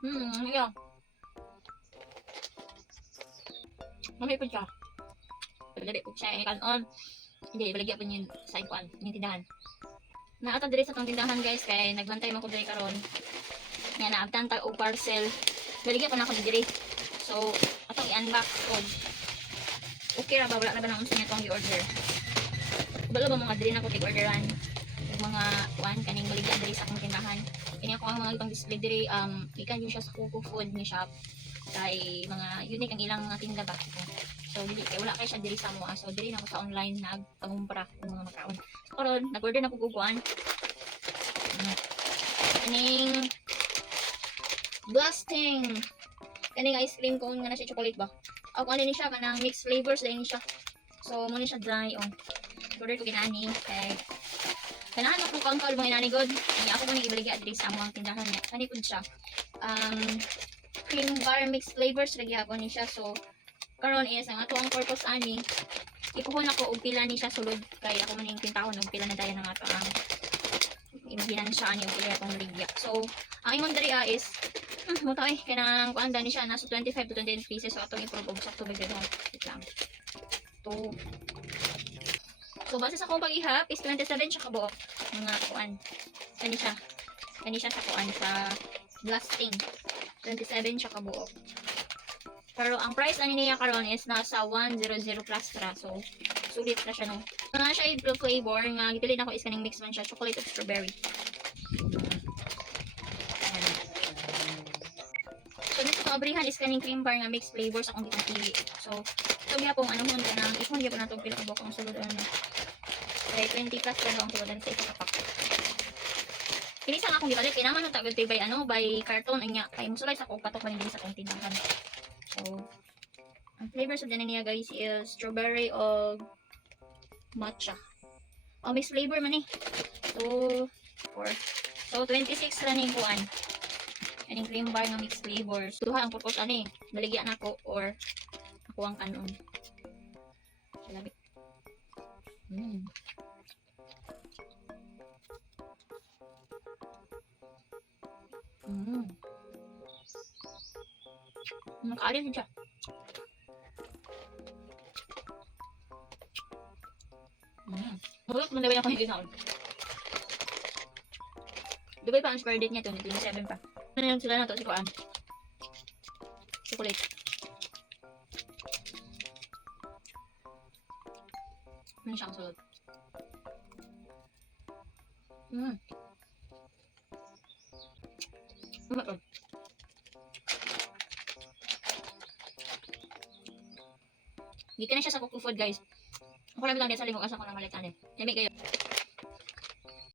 Iya. Mahal po siya. Dali po siya kanon. Hindi, balagyan po niyo sa ikuan, yung tindahan. Naata diri sa tong tindahan guys, kay nagbantay man ko diri karon. Nga naabtan tag og parcel. Baligyan pa na ako diri. So, atong i-unbox ko. Okay ra ba? Wala na ba nang unsa niya itong i-order? Wala ba mga diri na ko tig-orderan? Yung mga kuan kaning baligyan diri sa akong tindahan. Kini ako ang mga ibang display diri, ikan yun siya sa Coco Food ni shop. Kay mga unique ang ilang mga tinda ba. So, dili kay wala kay siya diri sa mo. So, diri na ako sa online nagpangumpra ng mga makaon. So, karon nag-order na ko kuan. Kaning blasting. Kaning ice cream ko nga na siya chocolate ba. O kung ano ni siya kanang mixed flavors din siya. So, mo ni siya dry oh. Order ko ginani kay kanahan ako kang kalbo inani god. Kaya ako muna ibaligya diri sa among tindahan niya. Kani pud siya. Cream bar mixed flavors lagi ako ni siya. So, karon is ang ato ang purpose ani ipuhon ako og pila ni siya sulod kay ako man yung tintahon og pila na dayon ng ato ang imaginan siya ani og pila akong baligya. So, ang imong diri is mo tayo kanang kuan ni siya nasa 25 to 28 pieces. So, atong i-probe og sakto bigay ha. Wait lang. To. So, base sa akong pag-ihap is 27 siya kabuok. Mga kuan. Kani siya sa kuan sa blasting. 27 siya kabuok. Pero ang price na niya karon is nasa 100 plus ra. So, sulit na siya no. Nga siya yung flavor nga gipili na ko is kaning mix man siya chocolate of strawberry. Ayan. So, dito sa abrihan is kaning cream bar nga mixed flavors akong gipili. So, ito gyapon ano hon kanang ipon gyapon nato pila ka buok ang sulod ano. Kay 20 plus pa ang sulod sa isa ka pack. Kini sa akong gipalit kay naman ta by ano by carton anya kay musulay sa ko patok man din sa akong tindahan. So, ang flavors of niya guys is strawberry o matcha. Oh, mixed flavor man eh. 2, 4. So, 26 lang yung kuan. Aning cream bar nga mixed flavors. Duha ang purpose ani. Baligyan ako or ako ang kanon. Salabi. Nakaalim siya. Mulot mo na ba ako yung ginaon? Dubai pa ang square date niya to, 27 pa. Ano yung sila na to, si Kuan? Chocolate. Ano siya ang sulod? Ano to? Hindi ka na siya sa Coco Food guys. Ako lang din sa lingkong asa ko ng malitan eh. Yami kayo.